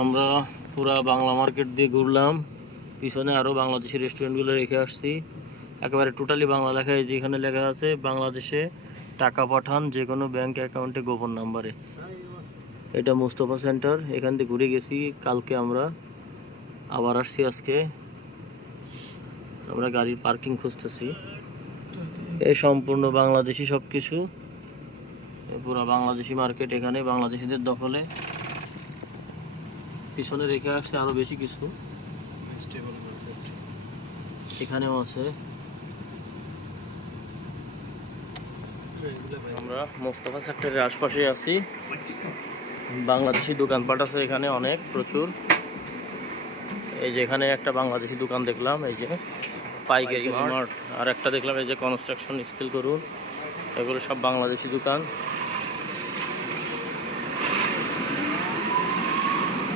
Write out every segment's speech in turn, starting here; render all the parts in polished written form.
আমরা পুরা বাংলা মার্কেট দিয়ে ঘুরলাম, পিছনে আরও বাংলাদেশি রেস্টুরেন্টগুলো রেখে আসছি। একেবারে টোটালি বাংলা লেখা, যেখানে লেখা আছে বাংলাদেশে টাকা পাঠান যে কোনো ব্যাংক অ্যাকাউন্টে গোপন নাম্বারে। এটা মুস্তফা সেন্টার, এখান থেকে ঘুরে গেছি কালকে, আমরা আবার আসছি আজকে। আমরা গাড়ির পার্কিং খুঁজতেছি। এই সম্পূর্ণ বাংলাদেশি সব কিছু, পুরো বাংলাদেশি মার্কেট এখানে বাংলাদেশিদের দখলে। পিছনে রেখে আসছে আরো বেশি কিছু, এখানেও আছে। আমরা মোস্তফা সেক্টরের আশপাশে আছি। বাংলাদেশি দোকানপাট আছে এখানে অনেক, প্রচুর। এই যে এখানে একটা বাংলাদেশি দোকান দেখলাম, এই যে পাইকারি মার্ট। আর একটা দেখলাম এই যে কনস্ট্রাকশন স্কিল করুন, এগুলো সব বাংলাদেশি দোকান।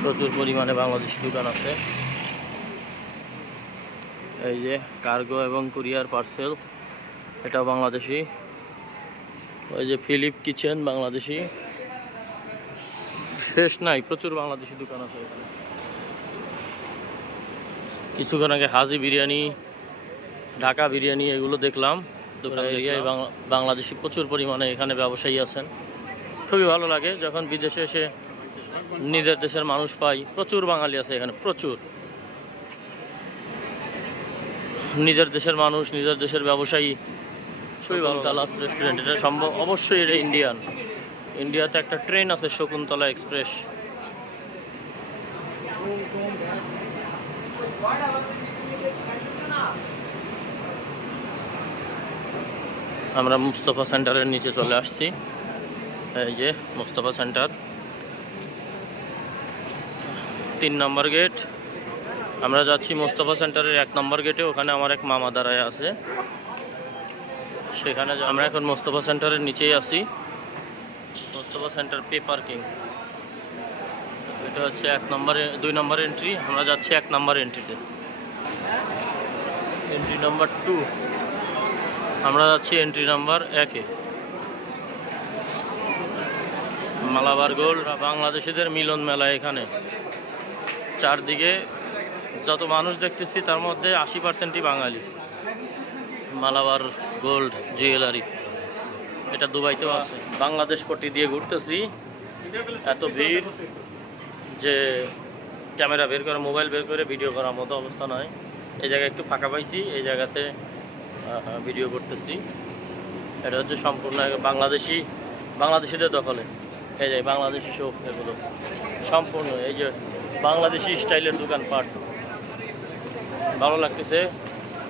প্রচুর পরিমাণে বাংলাদেশি দোকান আছে। এই যে কার্গো এবং কুরিয়ার পার্সেল, এটাও বাংলাদেশি। ওই যে ফিলিপ কিচেন, বাংলাদেশি। শেষ নাই, প্রচুর বাংলাদেশি দোকান আছে এখানে। কিছুক্ষণ আগে হাজি বিরিয়ানি, ঢাকা বিরিয়ানি, এগুলো দেখলাম। দোকান এরিয়ায় বাংলাদেশি প্রচুর পরিমাণে এখানে ব্যবসায়ী আছেন। খুবই ভালো লাগে যখন বিদেশে এসে নিজের দেশের মানুষ পাই। প্রচুর বাঙালি আছে এখানে, প্রচুর। নিজের দেশের মানুষ, নিজের দেশের ব্যবসায়ী, খুবই ভালো। তালাস রেস্টুরেন্ট, এটা সম্ভব অবশ্যই এটা ইন্ডিয়ান। ইন্ডিয়াতে একটা ট্রেন আছে শকুন্তলা এক্সপ্রেস। আমরা মুস্তফা সেন্টারের নিচে চলে আসছি। এই যে মুস্তফা সেন্টার, 3 নম্বর গেট। আমরা যাচ্ছি মুস্তফা সেন্টারের 1 নম্বর গেটে। ওখানে আমার এক মামা দাঁড়ায় আছে, সেখানে আমরা এখন মুস্তফা সেন্টারের নিচেই আছি। মুস্তফা সেন্টার পে পার্কিং, এটা হচ্ছে 2 নম্বর এন্ট্রি। আমরা যাচ্ছি 1 নম্বর এন্ট্রিতে, এন্ট্রি নাম্বার 2। আমরা যাচ্ছি এন্ট্রি নাম্বার 1-এ। মালাবার গোল্ড বাংলাদেশিদের মিলন মেলা এখানে। চারদিকে যত মানুষ দেখতেছি তার মধ্যে 80%ই বাঙালি। মালাবার গোল্ড জুয়েলারি, এটা দুবাইতেও আছে। বাংলাদেশ পট্টি দিয়ে ঘুরতেছি, এত ভিড় যে ক্যামেরা বের করে, মোবাইল বের করে ভিডিও করার মতো অবস্থা নয়। এই জায়গায় একটু ফাঁকা পাইছি, এই জায়গাতে ভিডিও করতেছি। এটা হচ্ছে সম্পূর্ণ বাংলাদেশিদের দখলে। এই যে বাংলাদেশি শপ, এগুলো সম্পূর্ণ এই যে বাংলাদেশি স্টাইলের দোকানপাট। ভালো লাগতেছে।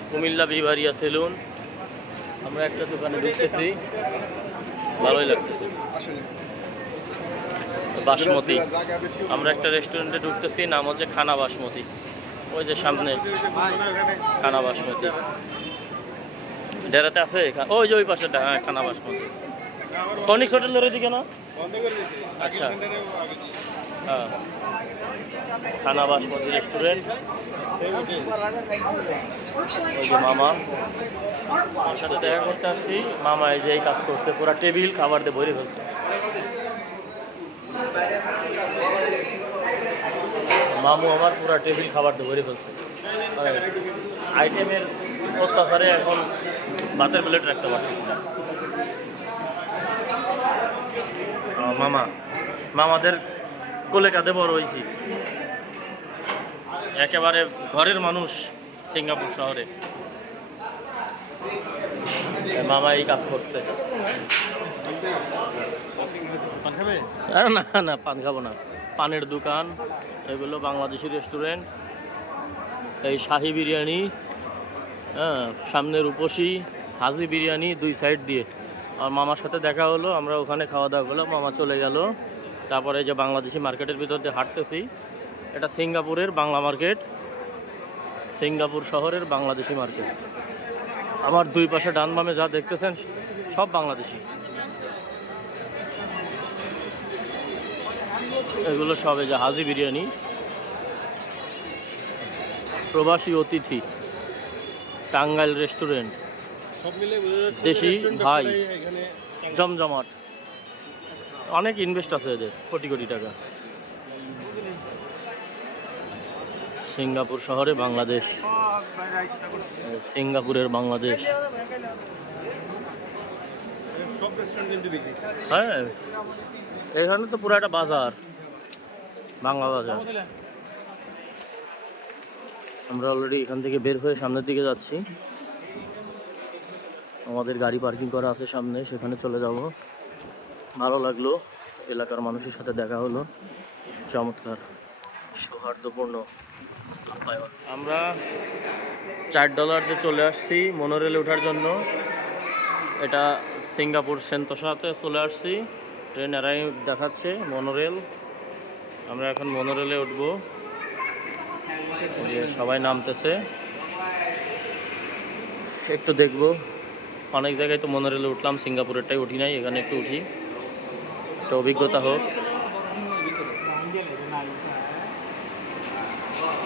কুমিল্লা বিবারিয়া সেলুন, আমরা একটা দোকানে ঢুকতেছি, ভালোই লাগতেছে। বাসমতি, আমরা একটা রেস্টুরেন্টে ঢুকতেছি, নাম হচ্ছে খানা বাসমতি। ওই যে সামনে খানা বাসমতি, ডেরাতে আছে। ওই যে ওই পাশেটা, হ্যাঁ খানা বাসমতি। ফনিক্স হোটেলের ওইদিকে না? আচ্ছা, হ্যাঁ খানা বাসমতি রেস্টুরেন্ট। ওই যে মামা, আমার সাথে দেখা করতে আসছি। মামা এই যে এই কাজ করছে, পুরো টেবিল খাবার দিয়ে ভরে ফেলছে। মামু আমার পুরো টেবিল খাবার দিয়ে ভরে ফেলছে। আইটেমের অত্যাচারে এখন ভাতের প্লেট রাখতে পারতেছি না। মামাদের কোলে কাঁধে বড় হয়েছি, একেবারে ঘরের মানুষ সিঙ্গাপুর শহরে। মামা এই কাজ করছে। না না, পান খাবো না। পানের দোকান, এগুলো বাংলাদেশি রেস্টুরেন্ট। এই শাহি বিরিয়ানি, হ্যাঁ সামনে রূপসী, হাজি বিরিয়ানি, 2 সাইড দিয়ে। আর মামার সাথে দেখা হলো, আমরা ওখানে খাওয়া দাওয়া করলাম, মামা চলে গেল। তারপরে যে বাংলাদেশি মার্কেটের ভিতর দিয়ে হাঁটতেছি, এটা সিঙ্গাপুরের বাংলা মার্কেট, সিঙ্গাপুর শহরের বাংলাদেশি মার্কেট। আমার 2 পাশে ডান বামে যা দেখতেছেন সব বাংলাদেশি। এগুলো সব এই যে হাজি বিরিয়ানি, প্রবাসী অতিথি, টাঙ্গাইল রেস্টুরেন্ট, সব মিলে দেশি ভাই, জমজমাট। অনেক ইনভেস্ট আছে এদের, কোটি কোটি টাকা। সিঙ্গাপুর শহরে বাংলাদেশ, সিঙ্গাপুরের বাংলাদেশ। হ্যাঁ, এখানে তো পুরো একটা বাজার, বাংলা বাজার। আমরা অলরেডি এখান থেকে বের হয়ে সামনের দিকে যাচ্ছি। আমাদের গাড়ি পার্কিং করা আছে সামনে, সেখানে চলে যাব। ভালো লাগলো, এলাকার মানুষের সাথে দেখা হলো, চমৎকার সৌহার্দ্যপূর্ণ আপ্যায়ন। আমরা $4 দিয়ে চলে আসছি মনোরেলে ওঠার জন্য। এটা সিঙ্গাপুর সেন্তোসাতে চলে আসছি, ট্রেন অ্যারাইভ দেখাচ্ছে মনোরেল। আমরা এখন মনোরেলে উঠবো, সবাই নামতেছে, একটু দেখবো। অনেক জায়গায় তো মনোরেলে উঠলাম, সিঙ্গাপুরেরটাই উঠি নাই, এখানে একটু উঠি, একটা অভিজ্ঞতা হোক।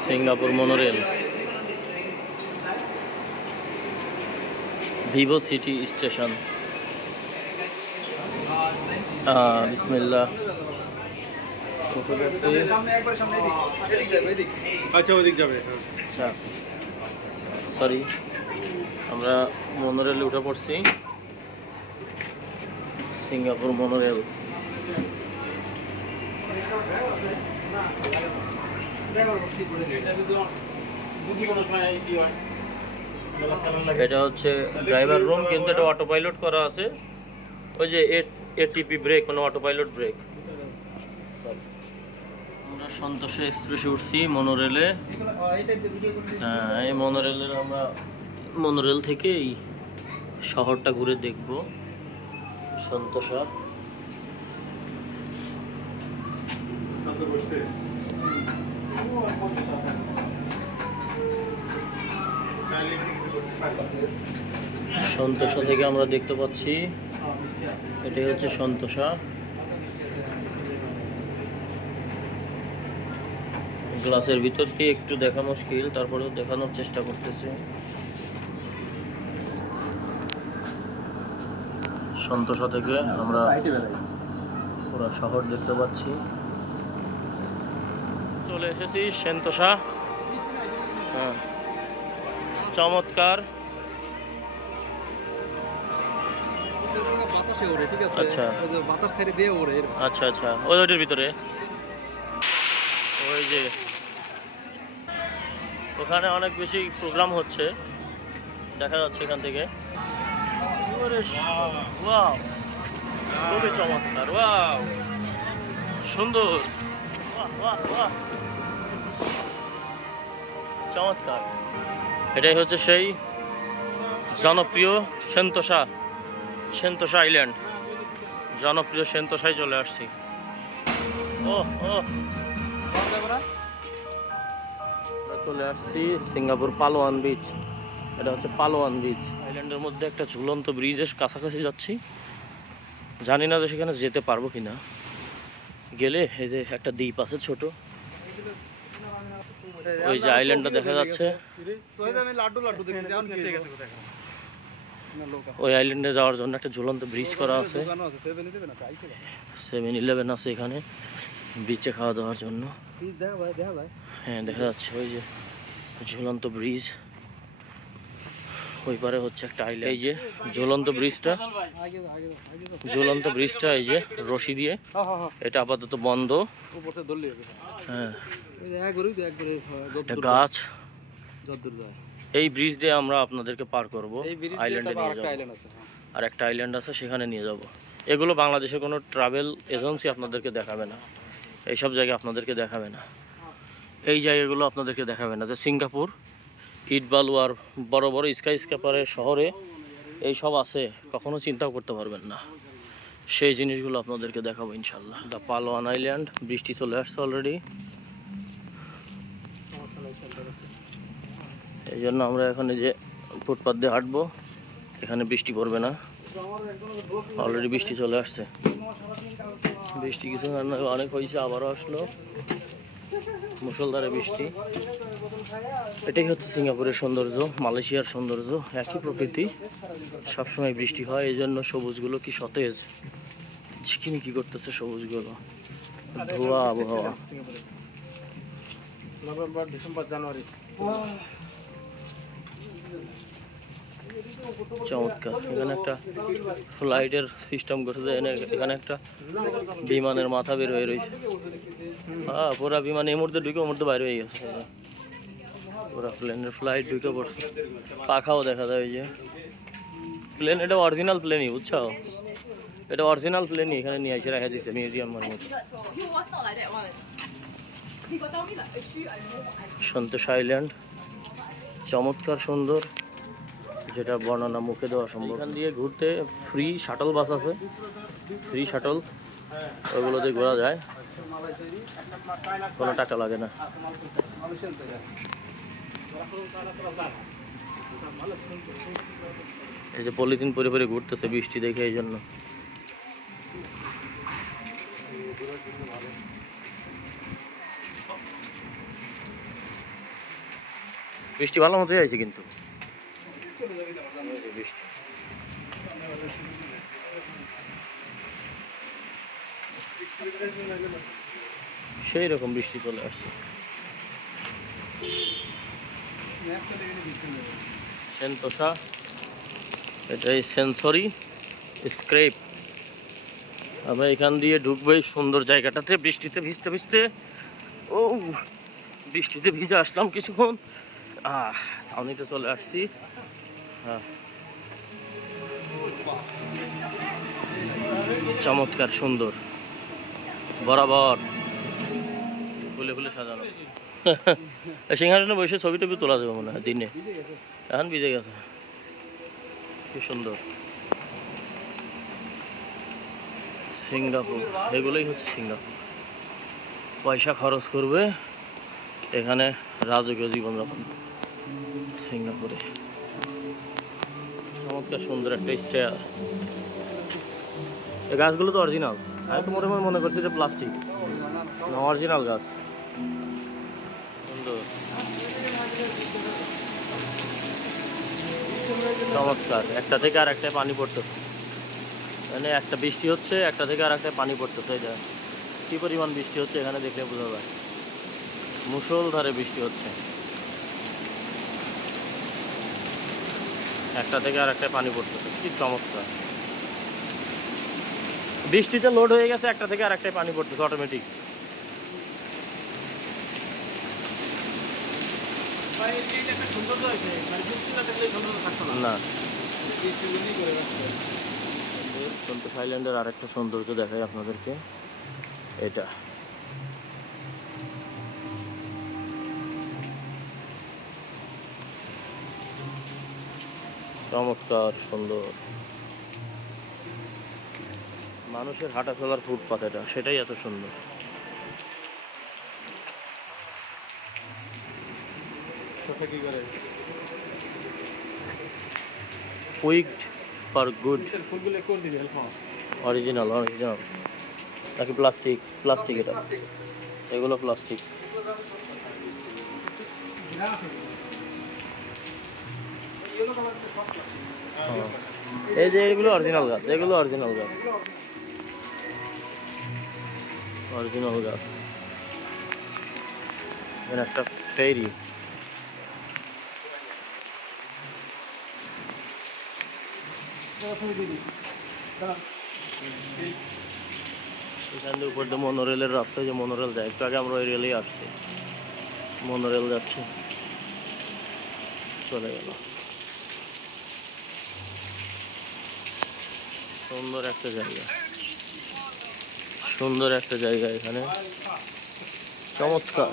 Singapore monorail, Vivo city station. বিসমিল্লাহ। আচ্ছা, ওদিক যাবে। আচ্ছা, সরি, আমরা মনোরেলে উঠে পড়ছি, সিঙ্গাপুর মনোরেল। এটা হচ্ছে ড্রাইভার রুম, কিন্তু এটা অটো পাইলট করা আছে। ওই যে এটিপি ব্রেক, মানে অটো পাইলট ব্রেক। আমরা সন্তোষ এক্সপ্রেসে উঠছি মনোরেলে। হ্যাঁ, এই মনোরেলের আমরা মনোরেল থেকে এই শহরটা ঘুরে দেখব, সন্তোষা। সন্তোষা থেকে আমরা দেখতে পাচ্ছি, এটাই হচ্ছে সন্তোষা। গ্লাসের ভিতর দিয়ে একটু দেখা মুশকিল, তারপরেও দেখানোর চেষ্টা করতেছে। সন্তোষা থেকে আমরা পুরো শহর দেখতে পাচ্ছি। চলে এসেছি সেন্তোষা। হ্যাঁ, চমৎকার। আচ্ছা আচ্ছা আচ্ছা, ওইটার ভিতরে ওই যে ওখানে অনেক বেশি প্রোগ্রাম হচ্ছে, দেখা যাচ্ছে এখান থেকে। ওয়াও, খুবই চমৎকার, ওয়াও, সুন্দর, চমৎকার। এটাই হচ্ছে সেই জনপ্রিয় সেন্তোষা, সেন্তোষা আইল্যান্ড। জনপ্রিয় সেন্তোষায় চলে আসছি। ও ও, চলে আসছি সিঙ্গাপুর পালোয়ান বিচ। এটা হচ্ছে পালোয়ান বিচ। আইল্যান্ডের মধ্যে একটা ঝুলন্ত ব্রিজের কাছাকাছি যাচ্ছি, জানি না যে সেখানে যেতে পারবো কিনা। গেলে এই যে একটা দ্বীপ আছে ছোট, ওই যে আইল্যান্ডটা দেখা যাচ্ছে, ওই আইল্যান্ডে যাওয়ার জন্য একটা ঝুলন্ত ব্রিজ করা আছে। 7-Eleven আছে এখানে বিচে খাওয়া দাওয়ার জন্য। হ্যাঁ, দেখা যাচ্ছে ওই যে ঝুলন্ত ব্রিজ, ওই পারে হচ্ছে একটা আইল্যান্ড। এই যে ঝুলন্ত ব্রিজটা, ঝুলন্ত ব্রিজটা এই যে রশি দিয়ে, এটা আপাতত বন্ধ। হ্যাঁ, একটা গাছ, এই ব্রিজ দিয়ে আমরা আপনাদেরকে পার করব, আইল্যান্ডে নিয়ে যাব। আর একটা আইল্যান্ড আছে, সেখানে নিয়ে যাব। এগুলো বাংলাদেশের কোনো ট্রাভেল এজেন্সি আপনাদেরকে দেখাবে না, এইসব জায়গা আপনাদেরকে দেখাবে না, এই জায়গাগুলো আপনাদেরকে দেখাবে না। যে সিঙ্গাপুর ইট বালু আর বড় বড় স্কাই স্ক্যাপারের শহরে এই সব আছে, কখনো চিন্তাও করতে পারবেন না। সেই জিনিসগুলো আপনাদেরকে দেখাবো ইনশাল্লাহ। দ্য পালোয়ান আইল্যান্ড, বৃষ্টি চলে আসছে অলরেডি, এই জন্য আমরা এখন এই যে ফুটপাথ দিয়ে হাঁটবো, এখানে বৃষ্টি পড়বে না। অলরেডি বৃষ্টি চলে আসছে, বৃষ্টি কিছু অনেক হয়েছে, আবারও আসলো মুষলধারে বৃষ্টি। এটাই হচ্ছে সিঙ্গাপুরের সৌন্দর্য, মালয়েশিয়ার সৌন্দর্য, একই প্রকৃতি, সবসময় বৃষ্টি হয়। এই জন্য সবুজগুলো কি সতেজ, ঝিকিমিকি করতেছে সবুজগুলো, ধোয়া আবহাওয়া। নভেম্বর, ডিসেম্বর, জানুয়ারি। চমৎকার। এখানে একটা ফ্লাইটের সিস্টেম করছে, এখানে একটা বিমানের মাথা বের হয়ে রয়েছে। হ্যাঁ, পুরা বিমান এই মুহূর্তে ঢুকে ওর মধ্যে বাইরে হয়ে গেছে। পুরা প্লেনের ফ্লাইট ঢুকে পড়ছে, পাখাও দেখা যায়। ওই যে প্লেন, এটা অরিজিনাল প্লেনই, বুঝছো? এটা অরিজিনাল প্লেনই এখানে নিয়ে এসে রেখে দিচ্ছে মিউজিয়ামের মতো। সন্তোষ আইল্যান্ড চমৎকার সুন্দর, যেটা বর্ণনা মুখে দেওয়া সম্ভব। এখান দিয়ে ঘুরতে ফ্রি শাটল বাস আছে, ফ্রি শাটল, ওইগুলোতে ঘোরা যায়, কোনো টাকা লাগে না। এই যে পলিথিন পরে পরে ঘুরতেছে বৃষ্টি দেখে, এই জন্য। বৃষ্টি ভালো মতোই আছে কিন্তু বৃষ্টি। সেই রকম বৃষ্টি চলে আসছে। সেন্তোসা, এটাই সেন্সরি স্ক্রেপ। আমরা এখান দিয়ে ঢুকবো এই সুন্দর জায়গাটাতে, বৃষ্টিতে ভিজতে ভিজতে। ও, বৃষ্টিতে ভিজে আসলাম কিছুক্ষণ, ছাউনিতে চলে আসছি। হ্যাঁ, চমৎকার সুন্দর, বরাবর ফুলে ফুলে সাজানো। সিংহাসনে বসে ছবি টবি তোলা যাবে মনে হয় দিনে, এখন ভিজে গেছে। কি সুন্দর সিঙ্গাপুর, এগুলোই হচ্ছে সিঙ্গাপুর। পয়সা খরচ করবে, এখানে রাজকীয় জীবনযাপন সিঙ্গাপুরে। চমৎকার সুন্দর একটা স্টেয়ার। এই গাছগুলো তো অরিজিনাল, আমি তো মনে করছি যে প্লাস্টিক, না অরিজিনাল গাছ। সুন্দর, চমৎকার। একটা থেকে আর একটায় পানি পড়তেছে, মানে একটা বৃষ্টি হচ্ছে, একটা থেকে আর একটায় পানি পড়তেছে। এটা কি পরিমাণ বৃষ্টি হচ্ছে এখানে দেখলে বোঝা যায়, মুষলধারে বৃষ্টি হচ্ছে, একটা থেকে আর একটায় পানি পড়তেছে। কি চমৎকার, বৃষ্টিতে লোড হয়ে গেছে, একটা থেকে আর একটায় পানি পড়তেছে অটোমেটিক। না, সন্তোষ আইল্যান্ডের আরেকটা সৌন্দর্য দেখাই আপনাদেরকে। এটা চমৎকার সুন্দর, মানুষের হাঁটা চলার ফুটপাথ, এটা সেটাই এত সুন্দর। Wicked for good, original original নাকি প্লাস্টিক? প্লাস্টিক, এটা এগুলো প্লাস্টিক। এই যে এগুলো অরিজিনাল গাছ, এগুলো অরিজিনাল গাছ, অরিজিনাল গাছ। এখানে একটা ফেরি, এখান থেকে উপর দিয়ে মনোরেলের রাস্তা, যে মনোরেল যায়, একটু আগে আমরা ওই রেলেই আসছি, মনোরেল যাচ্ছে, চলে গেল। সুন্দর একটা জায়গা, সুন্দর একটা জায়গা এখানে, চমৎকার।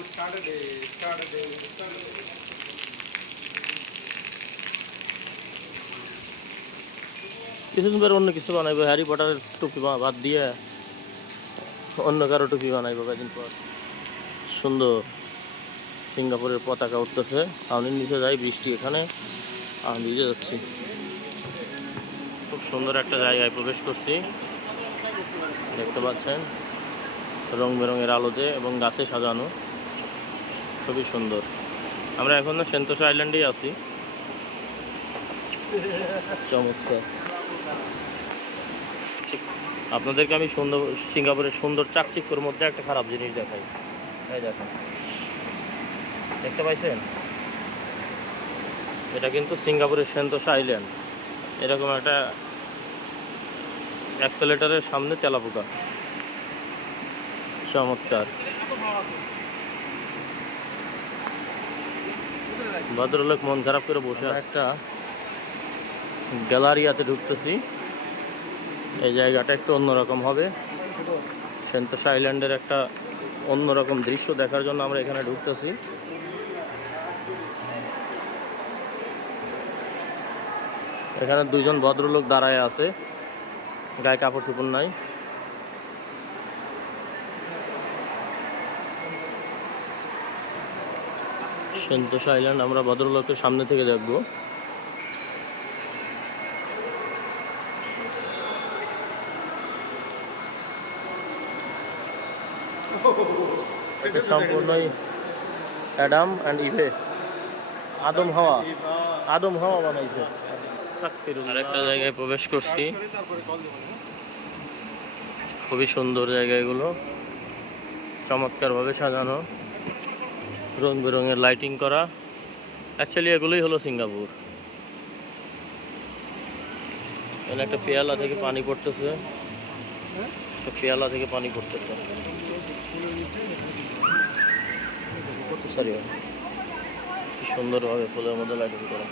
কিছুদিন পরে অন্য কিছু বানাইবো, হ্যারি পটারের টুপি বাদ দিয়ে অন্য কারো টুপি বানাইবো কয়েকদিন পর। সুন্দর, সিঙ্গাপুরের পতাকা উঠতেছে, ছাউনির নিচে যাই, বৃষ্টি এখানে, আমি ভিজে যাচ্ছি। খুব সুন্দর একটা জায়গায় প্রবেশ করছি, দেখতে পাচ্ছেন রং বেরঙের আলোতে এবং গাছে সাজানো, খুবই সুন্দর। আমরা এখনো সেন্তোসা আইল্যান্ডেই আছি, চমৎকার। আপনাদেরকে আমি সুন্দর সিঙ্গাপুরের সুন্দর চাকচিক্যর মধ্যে একটা খারাপ জিনিস দেখাই। এই দেখেন, দেখতে পাইছেন? এটা কিন্তু সিঙ্গাপুরের সেন্তোসা আইল্যান্ড। এরকম একটা অ্যাক্সেলেটারের সামনে তেলাপোকা, চমৎকার। ভদ্রলোক মন খারাপ করে বসে একটা গ্যালারিয়াতে ঢুকতেছি। এই জায়গাটা একটু অন্যরকম হবে। সেন্তোসা আইল্যান্ডের একটা অন্যরকম দৃশ্য দেখার জন্য আমরা এখানে ঢুকতেছি। এখানে দুইজন ভদ্রলোক দাঁড়ায় আছে, গায়ে কাপড় চোপড় নাই। সেন্তোসা আইল্যান্ড আমরা ভদ্রলোকের সামনে থেকে দেখবো। এটা সম্পূর্ণই অ্যাডাম অ্যান্ড ইভে, আদম হাওয়া বানাইছে। আরেকটা জায়গায় প্রবেশ করছি, খুবই সুন্দর জায়গা এগুলো, চমৎকারভাবে সাজানো, রং বেরঙের লাইটিং করা। অ্যাকচুয়ালি এগুলোই হলো সিঙ্গাপুর। এখানে একটা পেয়ালা থেকে পানি পড়তেছে, সরি, কি সুন্দরভাবে ফুলের মধ্যে লাইটিং করা।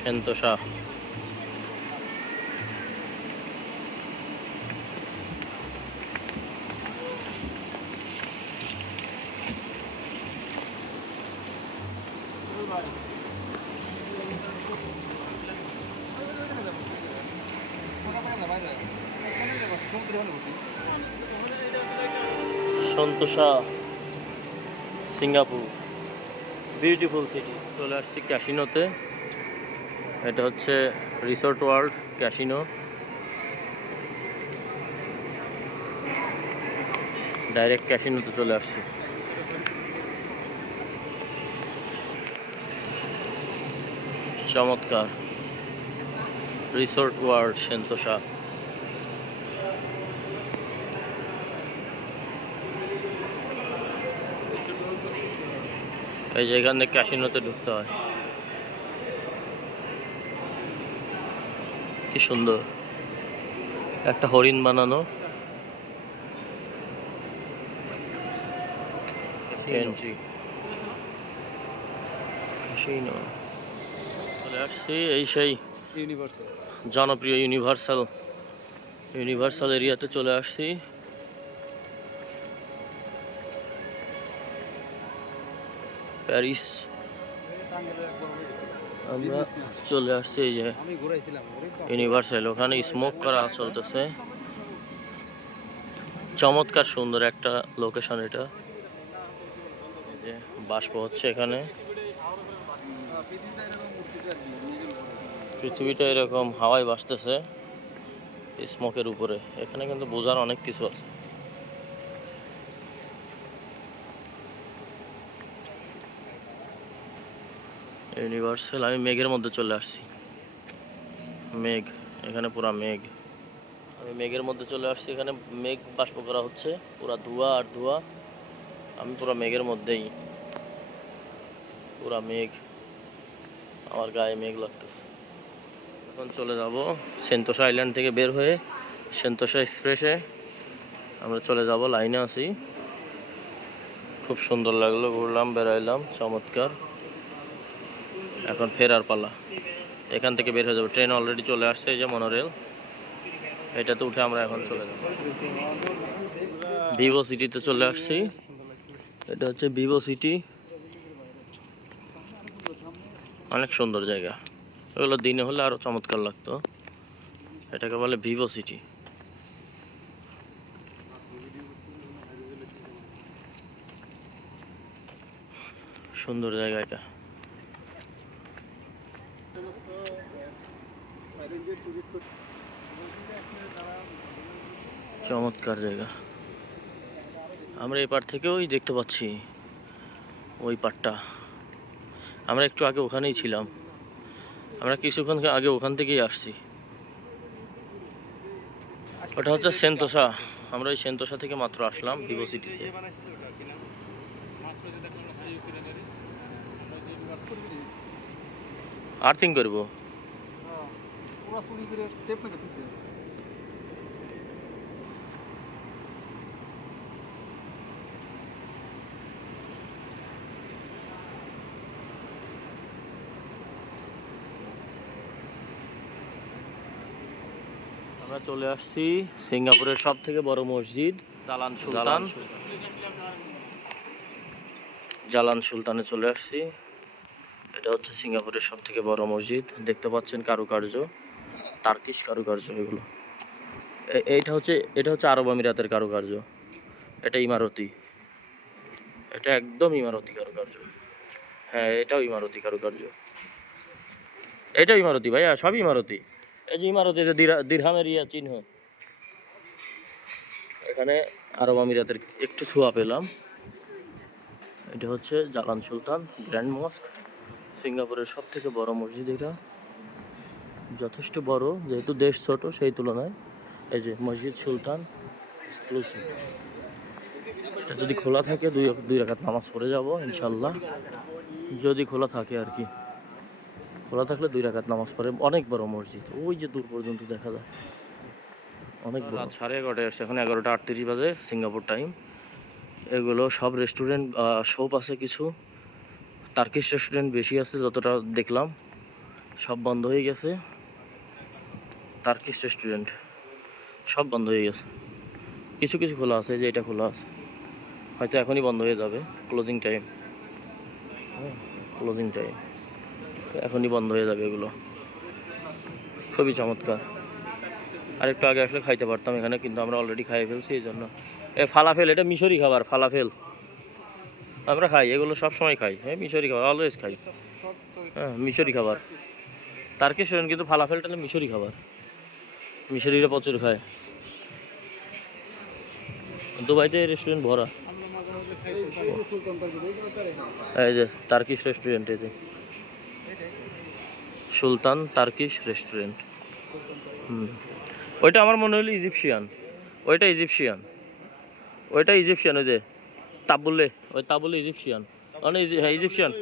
Sentosa Sentosa Singapore, beautiful city. চলে আসছি ক্যাসিনোতে। এটা হচ্ছে রিসোর্ট ওয়ার্ল্ড ক্যাসিনো। ডাইরেক্ট ক্যাসিনোতে চলে আসছি। চমৎকার রিসোর্ট ওয়ার্ল্ড সেন্তোসা। এই যে এখান থেকে ক্যাসিনোতে ঢুকতে হয়। কি সুন্দর একটা হরিণ বানানো। এন্ট্রি চলে আসছি এই সেই জনপ্রিয় ইউনিভার্সাল এরিয়াতে চলে আসছি। প্যারিস আমরা চলে আসছি। এই যে ইউনিভার্সাল, ওখানে স্মোক করা চলতেছে। চমৎকার সুন্দর একটা লোকেশন এটা। যে বাষ্প হচ্ছে এখানে, পৃথিবীটা এরকম হাওয়ায় ভাসতেছে স্মোকের উপরে। এখানে কিন্তু বোঝার অনেক কিছু আছে। ইউনিভার্সাল, আমি মেঘের মধ্যে চলে আসছি। মেঘ, এখানে পুরা মেঘ। আমি মেঘের মধ্যে চলে আসছি। এখানে মেঘ বাষ্প করা হচ্ছে, পুরা ধোঁয়া আর ধোঁয়া। আমি পুরা মেঘের মধ্যেই, পুরা মেঘ, আমার গায়ে মেঘ লাগতেছে। এখন চলে যাব সেন্তোসা আইল্যান্ড থেকে বের হয়ে সেন্তোসা এক্সপ্রেসে আমরা চলে যাব। লাইনে আছি। খুব সুন্দর লাগলো, ঘুরলাম, বেড়াইলাম, চমৎকার। এখন ফেরার পালা। এখান থেকে বের হয়ে যাবো। ট্রেন অলরেডি চলে আসছে, এই যে মনোরেল, এটাতে উঠে আমরা এখন চলে যাব। ভিভো সিটিতে চলে আসছি। এটা হচ্ছে ভিভো সিটি, অনেক সুন্দর জায়গা। এগুলো দিনে হলে আরো চমৎকার লাগতো। এটাকে বলে ভিভো সিটি। সুন্দর জায়গা এটা। চমৎকার জায়গা। আমরা এই পার থেকেই দেখতে পাচ্ছি ওই পারটা। আমরা একটু আগে ওখানেই ছিলাম, আমরা কিছুক্ষণ আগে ওখান থেকেই আসছি। ওটা হচ্ছে সেন্তোসা। আমরা এই সেন্তোসা থেকে মাত্র আসলাম ভিভো সিটিতে। আর্থিং করবো। আমরা চলে আসছি সিঙ্গাপুরের সব থেকে বড় মসজিদ জালান সুলতান। জালান সুলতানে চলে আসছি। এটা হচ্ছে সিঙ্গাপুরের সব থেকে বড় মসজিদ। দেখতে পাচ্ছেন কারুকার্য, টার্কিশ কারুকার্য এগুলো। এটা হচ্ছে আরব আমিরাতের কারুকার্য। এটা ইমারতি, এটা একদম ইমারতি কারুকার্য। হ্যাঁ, এটাও ইমারতি কারুকার্য। এটাও ইমারতি ভাইয়া, সবই ইমারতি। এই যে ইমারতিতে দিরহামের চিহ্ন। এখানে আরব আমিরাতের একটু ছোঁয়া পেলাম। এটা হচ্ছে জালান সুলতান গ্র্যান্ড মস্ক, সিঙ্গাপুরের সব থেকে বড় মসজিদ। এটা যথেষ্ট বড়, যেহেতু দেশ ছোট সেই তুলনায়। এই যে মসজিদ সুলতান এক্সক্লুসিভ। এটা যদি খোলা থাকে দুই রাকাত নামাজ পড়ে যাব ইনশাল্লাহ, যদি খোলা থাকে আর কি। খোলা থাকলে 2 রাকাত নামাজ পড়ে। অনেক বড় মসজিদ, ওই যে দূর পর্যন্ত দেখা যায়, অনেক বড়। রাত 11:30 আসছে, এখন 11:38 বাজে সিঙ্গাপুর টাইম। এগুলো সব রেস্টুরেন্ট, শপ আছে কিছু, টার্কিশ রেস্টুরেন্ট বেশি আছে যতটা দেখলাম, সব বন্ধ হয়ে গেছে। টার্কিশ রেস্টুরেন্ট সব বন্ধ হয়ে গেছে। কিছু কিছু খোলা আছে, যে এটা খোলা আছে, হয়তো এখনই বন্ধ হয়ে যাবে। ক্লোজিং টাইম, ক্লোজিং টাইম, এখনই বন্ধ হয়ে যাবে এগুলো। খুবই চমৎকার। আর একটু আগে আসলে খাইতে পারতাম এখানে, কিন্তু আমরা অলরেডি খাইয়ে ফেলছি। এই জন্য ফালাফেল, এটা মিশরি খাবার। ফালাফেল আমরা খাই, এগুলো সব সময় খাই। হ্যাঁ, মিশরি খাবার অলওয়েজ খাই। হ্যাঁ, মিশরি খাবার। টার্কিশ রেস্টুরেন্ট, কিন্তু ফালাফেলটা হলো মিশরি খাবার। মিশরিরা প্রচুর খায়। দুবাইতে রেস্টুরেন্ট ভরা। এই যে টার্কিশ রেস্টুরেন্ট, এই যে সুলতান টার্কিশ রেস্টুরেন্ট। ওইটা আমার মনে হলো ইজিপশিয়ান। ওইটা ইজিপশিয়ান, ওইটা ইজিপশিয়ান। ওই যে তাবুলে, ওই তাবুলে ইজিপশিয়ান। অনেক হ্যাঁ, ইজিপশিয়ান,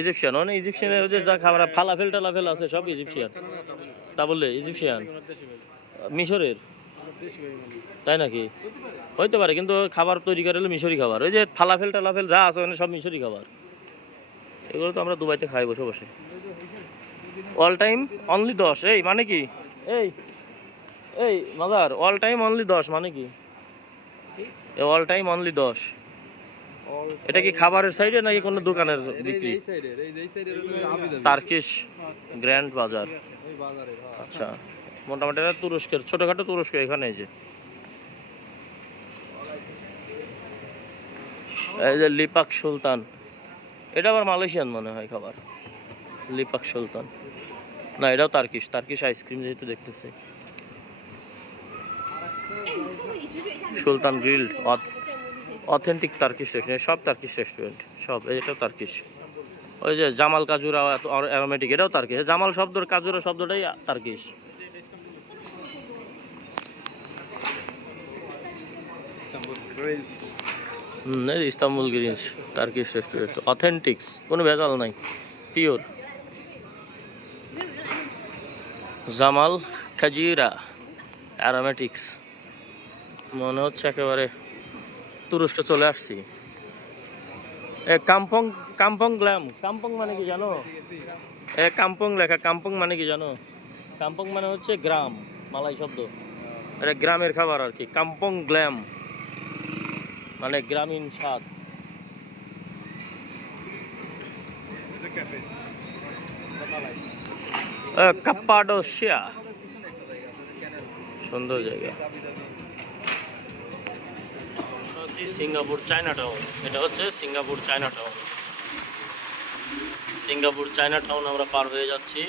ইজিপশিয়ান অনেক ইজিপশিয়ানের ওই যে যা খাবার ফালাফেল টালাফেল আছে সব ইজিপশিয়ান। তাবুলে ইজিপশিয়ান, মিশরের। তাই নাকি? হইতে পারে, কিন্তু খাবার তৈরি করে হলো মিশরি খাবার। ওই যে ফালাফেল টালাফেল যা আছে ওখানে সব মিশরি খাবার। এগুলো তো আমরা দুবাইতে খাই বসে বসে। All time only 10। এই মানে কি? এই এই মাদার, অল টাইম অনলি 10 মানে কি? অল টাইম অনলি 10, এটা কি খাবারের সাইডে নাকি কোনো দোকানের বিক্রি? টার্কিশ গ্র্যান্ড বাজার। আচ্ছা, মোটামুটি তুরস্কের ছোটখাটো তুরস্ক এখানে। এই যে লিপাক সুলতান, এটা আবার মালয়েশিয়ান মনে হয় খাবার। লিপাক সুলতান না, এটাও টার্কিশ। টার্কিশ আইসক্রিম যেহেতু দেখতেছি। Sultan grilled, authentic Turkish restaurant, সব টার্কিশ রেস্টুরেন্ট সব। এটাও টার্কিশ। ওই যে জামাল কাজুরা অ্যারোমেটিক, এটাও টার্কিশ। জামাল শব্দের কাজুরা শব্দটাই Turkish. Istanbul grills Turkish restaurant, authentics, কোনো ভেজাল নাই, পিওর। জামাল খাজিরা অ্যারোমেটিক্স, মনে হচ্ছে একেবারে তুরস্ক চলে আসছি। কাম্পং, কাম্পং গ্ল্যাম। কাম্পং মানে কি জানো? কাম্পং লেখা, কাম্পং মানে কি জানো? কাম্পং মানে হচ্ছে গ্রাম, মালাই শব্দ। এটা গ্রামের খাবার আর কি। কাম্পং গ্ল্যাম মানে গ্রামীণ স্বাদ। কাপ্পাডোসিয়া, সুন্দর জায়গা। সিঙ্গাপুর চায়না টাউন, এটা হচ্ছে Singapore China town. Singapore China town আমরা পার হয়ে যাচ্ছি।